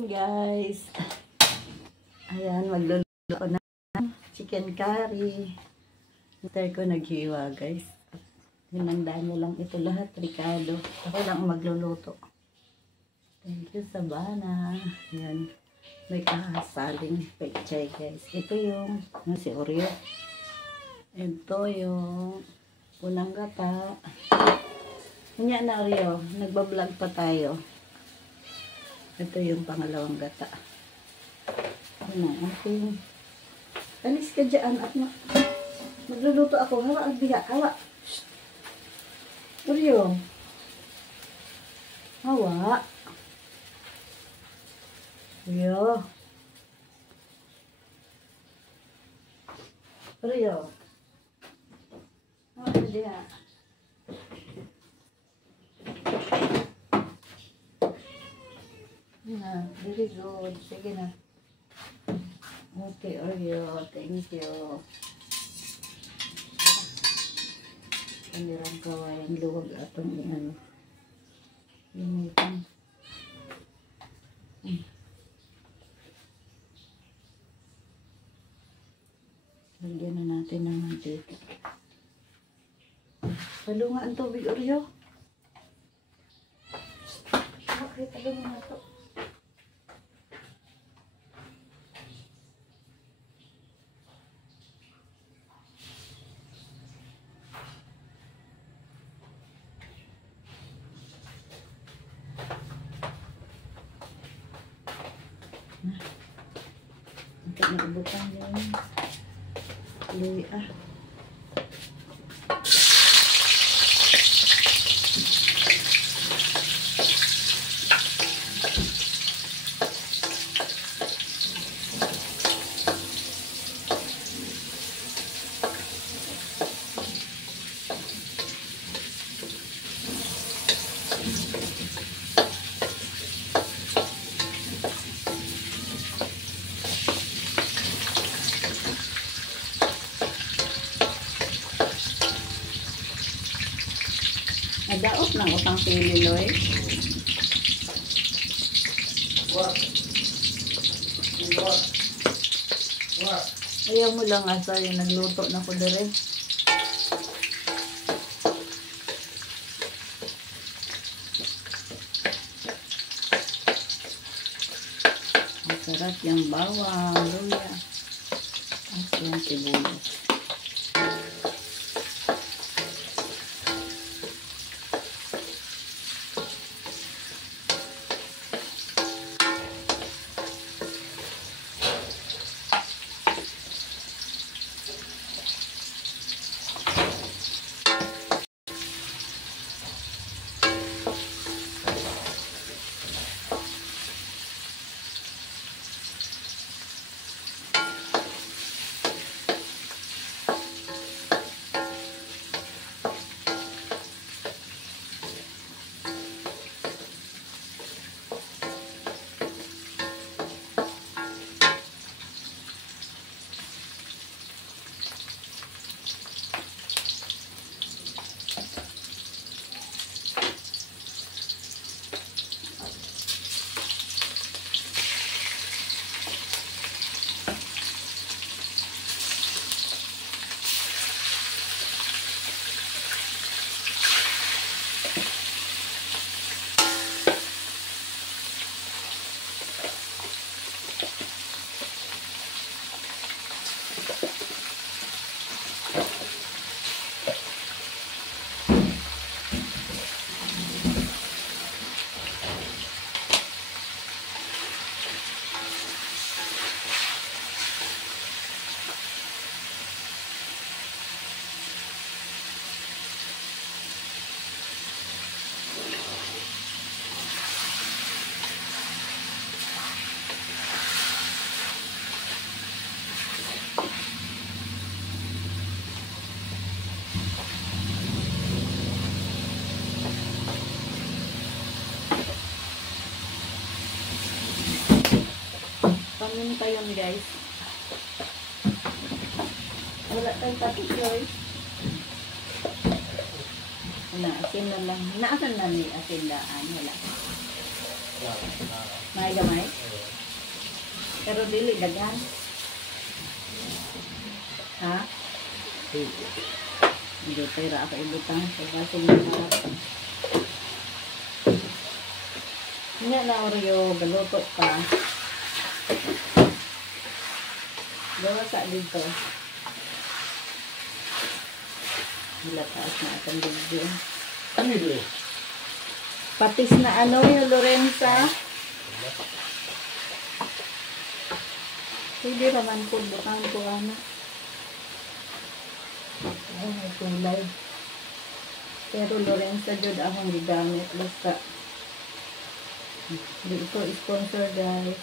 Guys, ayan, magluluto ko na chicken curry. Hintayin ko naghiwa guys. Hinandaan nyo lang ito lahat, Ricardo. Ako lang magluluto. Thank you, Sabana. Ayan, may kasaling pechay guys. Ito yung si Oreo. Ito yung unang gata. Kanya na Oreo, nagbablog pa tayo. Ito yung pangalawang gata. Ano, ating alis ka dyan at magluluto ako. Hawa, agbiha, hawa. Oreo. Hawa. Oreo. Oreo. Hawa, agbiha. Na, very good. Sige na. Okay, Oreo. Thank you. Panirang kawayan luwag atong ano. Initan. Lagyan na natin ng mantika. Halo nga ang tubig, Oreo. Okay, halo nga ito. Untuk naibutan yung luwi Nadaot ng utang pili, Loy. Ayaw mo lang asa yung nagluto na ko dire. Masarap yung bawang, luya, at yung sibuyas. Paminta yun guys. Wala tayong pati yoy. Wala, asin na lang. Naasan na ni asin daan. Wala. May gamay? Pero dili dagan. Ha? Hindi tayo ako ibutang sa basong mga. Nga na Oreo, galuto pa. Gawa sa dito. Hilataas na atang video. Ano yun? Patis na ano yung Lorenza. Pwede naman po, butang ko ano. Ay, may kulay. Pero Lorenza jud akong gigamit. Basta. Hindi ito sponsor guys.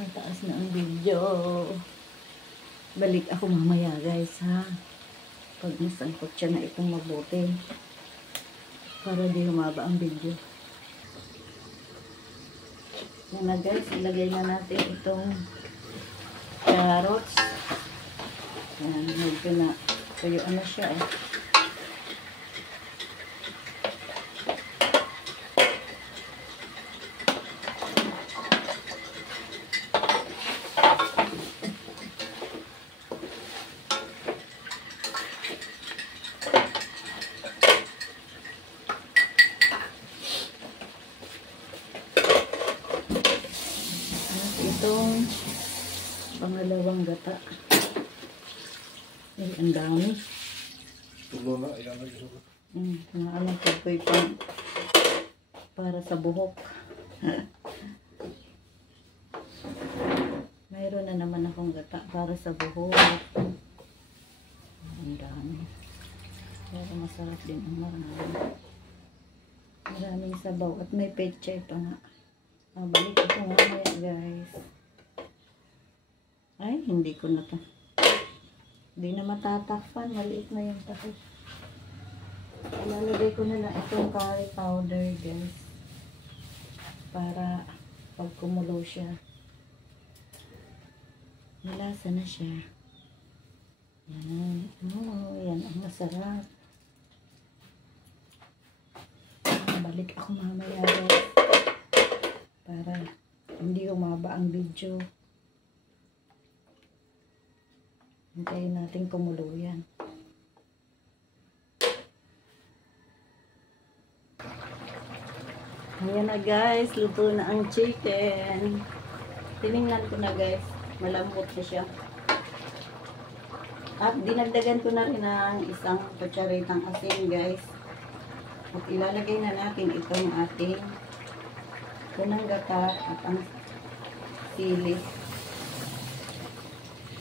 Mataas na ang video. Balik ako mamaya guys ha. Pag nasangkot siya na itong mabuti. Para di humaba ang video. Yan na guys, ilagay na natin itong carrots. Yan, medyo na tuyo na siya eh. Itong pangalawang gata. Ay, ang dami. Tulo na, ayan na gusto ko. Mga alam ko po pang para sa buhok. Mayroon na naman akong gata para sa buhok. Ang dami. Pero masarap din ang marami. Maraming sabaw at may pechay pa nga. Balik ako mamaya guys. Ay, hindi ko na to. Hindi na matatakpan. Maliit na yung taho. Ilalagay ko na lang itong curry powder guys. Para pag kumulo siya. Malasa na siya. Yan. Oh, yan ang masarap. Balik ako mamaya guys. Para hindi humaba ang video. Hintayin natin kumulo yan. Ayan na guys, luto na ang chicken. Tinignan ko na guys, malambot na siya. At dinagdagan ko na rin ng isang kutsaritang asin guys. At ilalagay na natin itong ating unang gata at ang sili.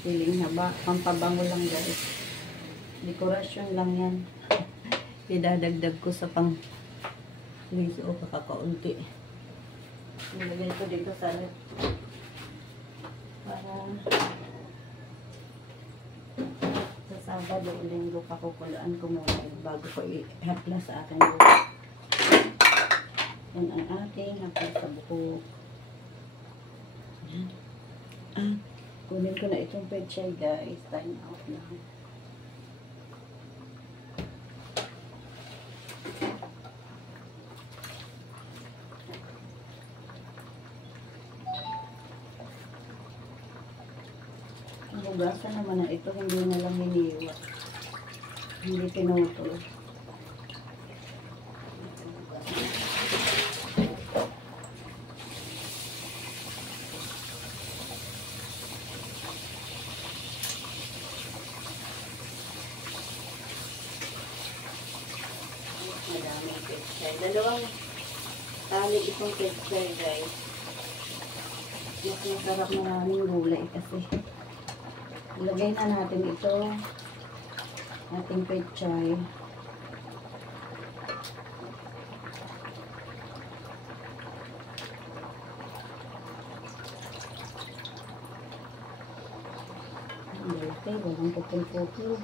Siling haba. Pampabango lang guys. Dekorasyon lang yan. Idadagdag ko sa pang liso o kakakaunti. Nilagay ko dito sa para sa Sabado o Linggo kakukulaan ko muna bago ko i-hapla sa akin. Yan ang ating hapla sa buhok. Kunin ko na itong pechay guys. Time out na. Ang hugasan naman na ito, hindi na lang hiniwa. Hindi pinutol. Madaming pechay. Dalawang tali itong pechay guys. Mas masarap, maraming gulay kasi. Ilagay na natin ito. Ating pechay. Okay, walang pupul-pupul.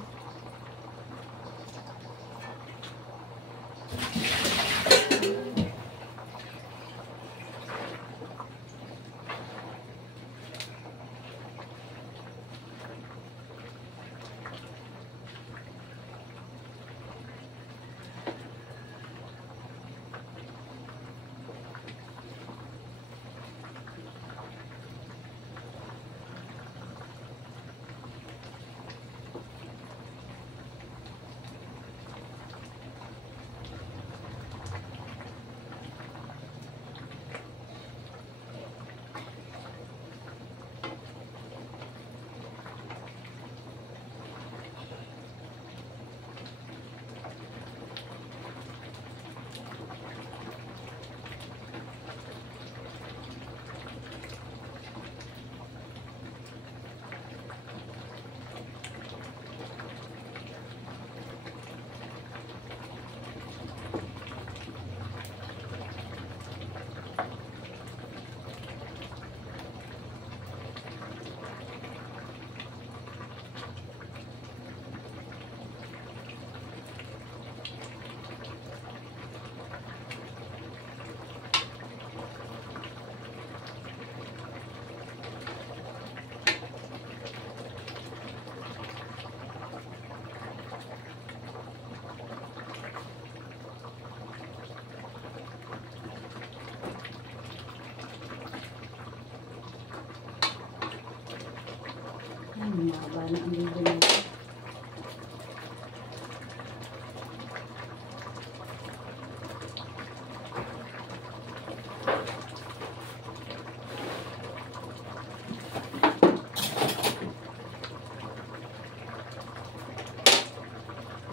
Haba na ang video nito.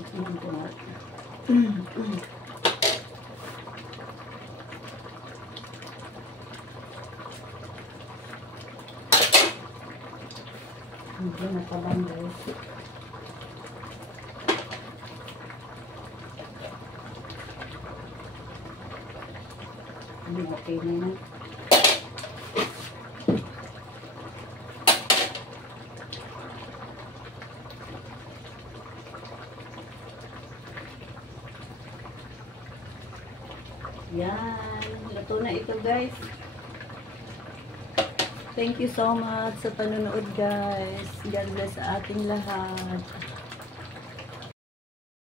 Tignan ko nga. Hindi na tabang guys. Okay na yan. Yan. Luto na ito guys. Thank you so much sa panonood guys. God bless sa ating lahat.